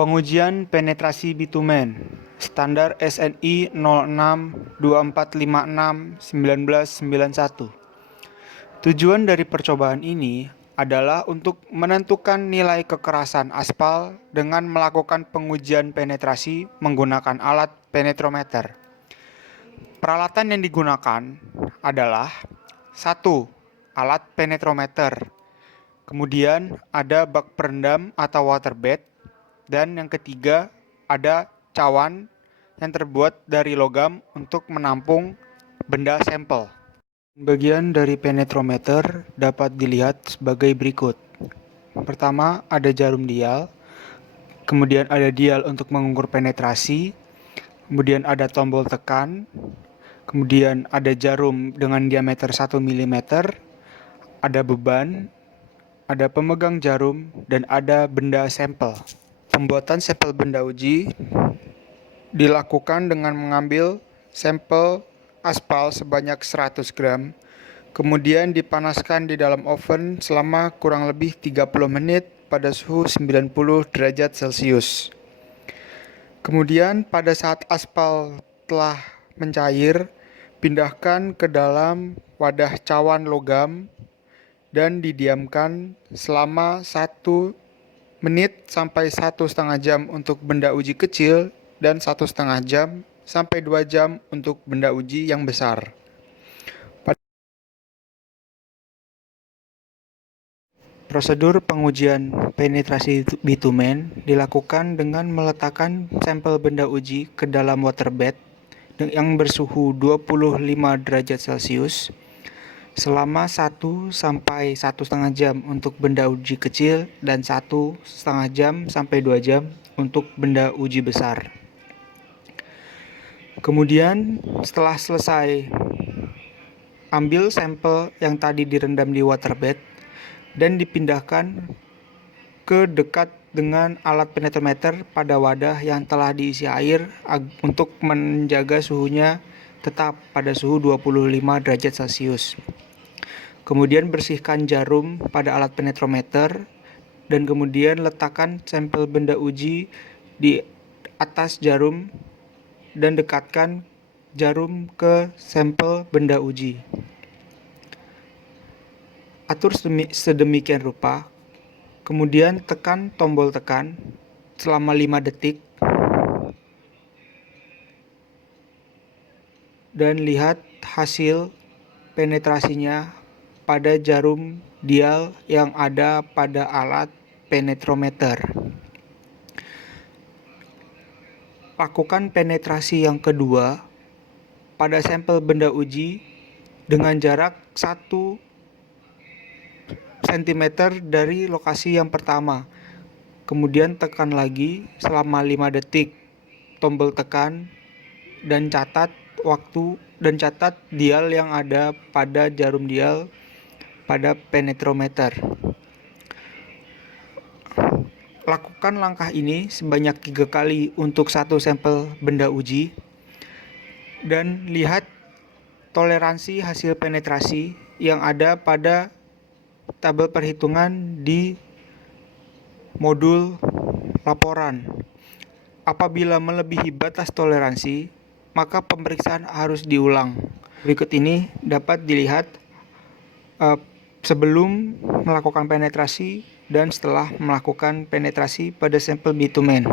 Pengujian penetrasi bitumen standar SNI 0624561991. Tujuan dari percobaan ini adalah untuk menentukan nilai kekerasan aspal dengan melakukan pengujian penetrasi menggunakan alat penetrometer. Peralatan yang digunakan adalah 1. Alat penetrometer. Kemudian ada bak perendam atau waterbed. Dan yang ketiga, ada cawan yang terbuat dari logam untuk menampung benda sampel. Bagian dari penetrometer dapat dilihat sebagai berikut. Pertama, ada jarum dial. Kemudian ada dial untuk mengukur penetrasi. Kemudian ada tombol tekan. Kemudian ada jarum dengan diameter 1 mm. Ada beban. Ada pemegang jarum. Dan ada benda sampel. Pembuatan sampel benda uji dilakukan dengan mengambil sampel aspal sebanyak 100 gram, kemudian dipanaskan di dalam oven selama kurang lebih 30 menit pada suhu 90 derajat Celcius. Kemudian pada saat aspal telah mencair, pindahkan ke dalam wadah cawan logam dan didiamkan selama 1 menit sampai 1,5 jam untuk benda uji kecil dan 1,5 jam sampai 2 jam untuk benda uji yang besar. Prosedur pengujian penetrasi bitumen dilakukan dengan meletakkan sampel benda uji ke dalam waterbed yang bersuhu 25 derajat Celcius selama 1 sampai 1,5 jam untuk benda uji kecil dan 1,5 jam sampai 2 jam untuk benda uji besar. Kemudian setelah selesai, ambil sampel yang tadi direndam di waterbed dan dipindahkan ke dekat dengan alat penetrometer pada wadah yang telah diisi air untuk menjaga suhunya tetap pada suhu 25 derajat Celcius. Kemudian bersihkan jarum pada alat penetrometer dan kemudian letakkan sampel benda uji di atas jarum dan dekatkan jarum ke sampel benda uji. Atur sedemikian rupa, kemudian tekan tombol tekan selama 5 detik dan lihat hasil penetrasinya pada jarum dial yang ada pada alat penetrometer. Lakukan penetrasi yang kedua pada sampel benda uji dengan jarak 1 cm dari lokasi yang pertama. Kemudian tekan lagi selama 5 detik tombol tekan dan catat waktu dan catat dial yang ada pada jarum dial pada penetrometer. Lakukan langkah ini sebanyak 3 kali untuk satu sampel benda uji dan lihat toleransi hasil penetrasi yang ada pada tabel perhitungan di modul laporan. Apabila melebihi batas toleransi, maka pemeriksaan harus diulang. Berikut ini dapat dilihat sebelum melakukan penetrasi dan setelah melakukan penetrasi pada sampel bitumen.